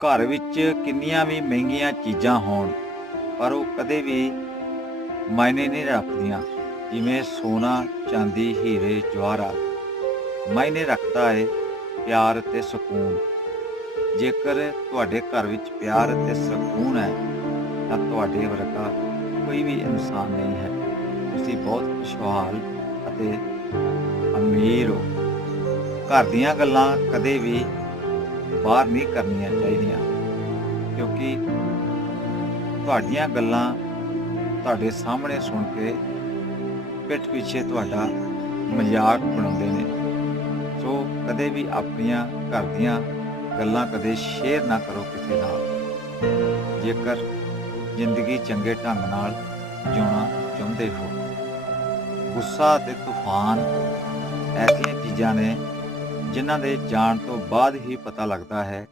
ਘਰ ਵਿੱਚ ਕਿੰਨੀਆਂ ਵੀ ਮਹਿੰਗੀਆਂ ਚੀਜ਼ਾਂ ਹੋਣ, ਪਰ ਉਹ ਕਦੇ ਵੀ ਮਾਇਨੇ ਨਹੀਂ ਰੱਖਦੀਆਂ। ਜਿਵੇਂ ਸੋਨਾ, ਚਾਂਦੀ, ਹੀਰੇ ਜਵਾਹਰਾਤ ਮਾਇਨੇ ਰੱਖਦਾ ਹੈ ਪਿਆਰ ਤੇ ਸਕੂਨ। ਜੇਕਰ ਤੁਹਾਡੇ ਘਰ ਵਿੱਚ ਪਿਆਰ ਅਤੇ ਸਕੂਨ ਹੈ, ਤਾਂ ਤੁਹਾਡੇ ਵਰਗਾ ਕੋਈ ਵੀ ਇਨਸਾਨ ਨਹੀਂ ਹੈ। ਤੁਸੀਂ ਬਹੁਤ ਖੁਸ਼ਹਾਲ ਅਤੇ ਅਮੀਰ ਹੋ। ਘਰ ਦੀਆਂ ਗੱਲਾਂ ਕਦੇ ਵੀ ਬਾਹਰ ਨਹੀਂ ਕਰਨੀਆਂ ਚਾਹੀਦੀਆਂ। ਕਿਉਂਕਿ ਤੁਹਾਡੀਆਂ ਗੱਲਾਂ ਤੁਹਾਡੇ ਸਾਹਮਣੇ ਸੁਣ ਕੇ ਪਿੱਠ ਪਿੱਛੇ ਤੁਹਾਡਾ ਮਜ਼ਾਕ ਬਣਾਉਂਦੇ ਨੇ। ਸੋ ਕਦੇ ਵੀ ਆਪਣੀਆਂ ਘਰ ਦੀਆਂ ਗੱਲਾਂ ਕਦੇ ਸ਼ੇਅਰ ਨਾ ਕਰੋ ਕਿਸੇ ਨਾਲ। ਜੇਕਰ ਜ਼ਿੰਦਗੀ ਚੰਗੇ ਢੰਗ ਨਾਲ ਜਿਉਣਾ ਚਾਹੁੰਦੇ ਹੋ। ਗੁੱਸਾ ਅਤੇ ਤੂਫਾਨ ਐਸੀਆਂ ਚੀਜ਼ਾਂ ਨੇ ਜਿਨ੍ਹਾਂ ਦੇ ਜਾਣ ਤੋਂ ਬਾਅਦ ਹੀ ਪਤਾ ਲੱਗਦਾ ਹੈ